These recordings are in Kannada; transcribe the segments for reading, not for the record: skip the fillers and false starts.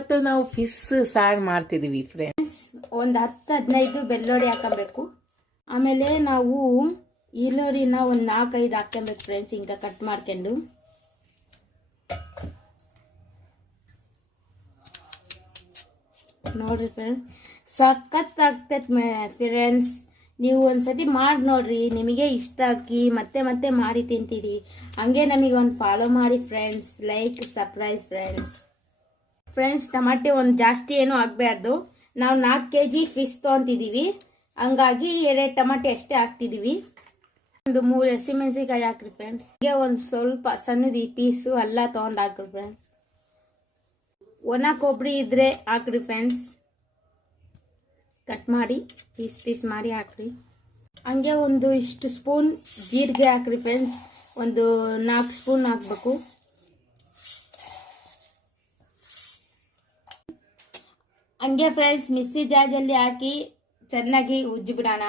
ಇವತ್ತು ನಾವು ಫಿಶ್ ಸಾರು ಮಾಡ್ತಿದೀವಿ ಫ್ರೆಂಡ್ಸ್. ಒಂದು 10-15 ಬೆಳ್ಳುಳ್ಳಿ ಹಾಕಬೇಕು. ಆಮೇಲೆ ನಾವು ಈರುಳ್ಳಿನ ಒಂದು 4-5 ಹಾಕ್ಕೊಬೇಕು ಫ್ರೆಂಡ್ಸ್, ಹಿಂಗೆ ಕಟ್ ಮಾಡ್ಕೊಂಡು. ನೋಡ್ರಿ ಫ್ರೆಂಡ್ಸ್, ಸಖತ್ ಆಗ್ತೈತೆ ಫ್ರೆಂಡ್ಸ್. ನೀವು ಒಂದ್ಸತಿ ಮಾಡಿ ನೋಡ್ರಿ, ನಿಮಗೆ ಇಷ್ಟ ಆಗಿ ಮತ್ತೆ ಮತ್ತೆ ಮಾಡಿ ತಿಂತೀರಿ. ಹಂಗೆ ನಮಗೆ ಒಂದು ಫಾಲೋ ಮಾಡಿ ಫ್ರೆಂಡ್ಸ್, ಲೈಕ್ ಸಬ್ಸ್ಕ್ರೈಬ್ ಫ್ರೆಂಡ್ಸ್. ಟಮಾಟೆ ಒಂದು ಜಾಸ್ತಿ ಏನೂ ಆಗಬಾರ್ದು. ನಾವು 4 kg ಫಿಶ್ ತೊಗೊತಿದ್ದೀವಿ, ಹಂಗಾಗಿ 2 ಟಮಾಟೆ ಅಷ್ಟೇ ಹಾಕ್ತಿದ್ದೀವಿ. ಒಂದು 3 ಹಸಿಮೆಣಸಿನ್ಕಾಯಿ ಹಾಕ್ರಿ ಫ್ರೆಂಡ್ಸ್. ಹೀಗೆ ಒಂದು ಸ್ವಲ್ಪ ಸಣ್ಣದು ಪೀಸು ಎಲ್ಲ ತೊಗೊಂಡು ಹಾಕ್ರಿ ಫ್ರೆಂಡ್ಸ್. ಒಣ ಕೊಬ್ಬರಿ ಇದ್ರೆ ಹಾಕ್ರಿ ಫ್ರೆಂಡ್ಸ್, ಕಟ್ ಮಾಡಿ ಪೀಸ್ ಮಾಡಿ ಹಾಕ್ರಿ. ಹಂಗೆ ಒಂದು ಇಷ್ಟು ಸ್ಪೂನ್ ಜೀರಿಗೆ ಹಾಕ್ರಿ ಫ್ರೆಂಡ್ಸ್, ಒಂದು 4 ಸ್ಪೂನ್ ಹಾಕ್ಬೇಕು. ಹಂಗೆ ಫ್ರೆಂಡ್ಸ್ ಮಿಕ್ಸಿ ಜಾರ್ಜಲ್ಲಿ ಹಾಕಿ ಚೆನ್ನಾಗಿ ಉಜ್ಜಿ ಬಿಡೋಣ.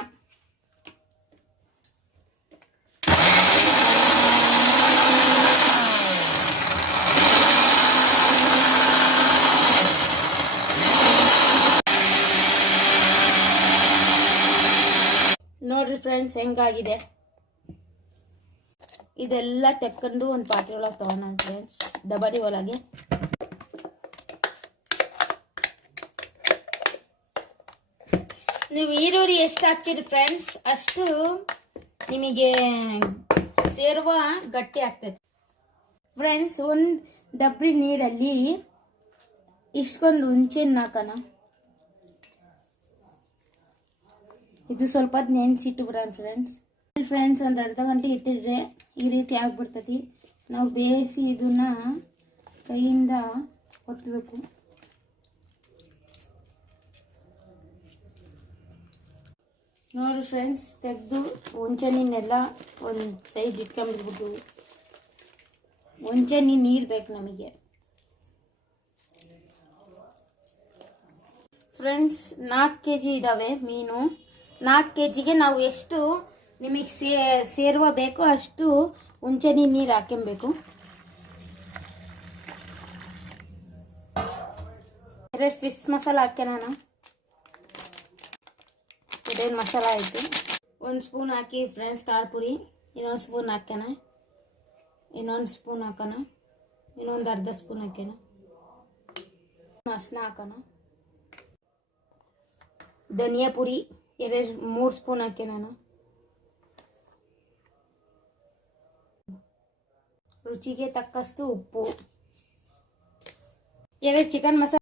ನೋಡ್ರಿ ಫ್ರೆಂಡ್ಸ್ ಹೆಂಗಾಗಿದೆ. ಇದೆಲ್ಲ ತೆಕ್ಕೊಂಡು ಒಂದು ಪಾತ್ರೆ ಒಳಗೆ ತಗೋಣ ಫ್ರೆಂಡ್ಸ್, ಡಬರಿ ಒಳಗೆ. ನೀವು ಈರುಳ್ಳಿ ಎಷ್ಟು ಹಾಕ್ತೀರಿ ಫ್ರೆಂಡ್ಸ್, ಅಷ್ಟು ನಿಮಗೆ ಸೇರುವ ಗಟ್ಟಿ ಆಗ್ತೈತೆ ಫ್ರೆಂಡ್ಸ್. ಒಂದು ಡಬ್ರಿ ನೀರಲ್ಲಿ ಇಷ್ಟೊಂದು ಹುಂಚೆಹಣ್ಣು ಹಾಕೋಣ. ಇದು ಸ್ವಲ್ಪ ನೆನೆಸಿಟ್ಟು ಬಿಡೋಣ ಫ್ರೆಂಡ್ಸ್. ಒಂದು ಅರ್ಧ ಗಂಟೆ ಇಟ್ಟಿದ್ರೆ ಈ ರೀತಿ ಆಗ್ಬಿಡ್ತೈತಿ. ನಾವು ಬೇಯಿಸಿ ಇದನ್ನ ಕೈಯಿಂದ ಒತ್ತಬೇಕು. ನೋಡಿ ಫ್ರೆಂಡ್ಸ್, ತೆಗೆದು ಹುಂಚೆಹಣ್ಣಿನೆಲ್ಲ ಒಂದು ಸೈಡ್ ಇಟ್ಕೊಂಡ್ಬಿಡ್ಬೇಕು. ಹುಂಚೆಹಣ್ಣಿನ ನೀರು ಬೇಕು ನಮಗೆ ಫ್ರೆಂಡ್ಸ್. 4 kg ಇದ್ದಾವೆ ಮೀನು. 4 kgಗೆ ನಾವು ಎಷ್ಟು ನಿಮಗೆ ಸೇರುವ ಬೇಕೋ ಅಷ್ಟು ಹುಂಚೆಹಣ್ಣಿನ ನೀರು ಹಾಕೊಬೇಕು. ಫಿಶ್ ಮಸಾಲ ಹಾಕ್ಯಾನ. ಇದೇನು ಮಸಾಲ ಆಯಿತು. 1 ಸ್ಪೂನ್ ಹಾಕಿ ಫ್ರೆಂಡ್ಸ್ ಖಾರ ಪುಡಿ. ಇನ್ನೊಂದು ಸ್ಪೂನ್ ಹಾಕ್ಯಾನ. ಇನ್ನೊಂದು ಸ್ಪೂನ್ ಹಾಕೋಣ. ಇನ್ನೊಂದು ಅರ್ಧ ಸ್ಪೂನ್ ಹಾಕ್ಯಾನ. ಅರ್ಶಿನ ಹಾಕೋಣ. ಧನಿಯಾ ಪುಡಿ 3 ಸ್ಪೂನ್ ಹಾಕಿ ನಾನು. ರುಚಿಗೆ ತಕ್ಕಷ್ಟು ಉಪ್ಪು. 2 ಚಿಕನ್ ಮಸಾಲ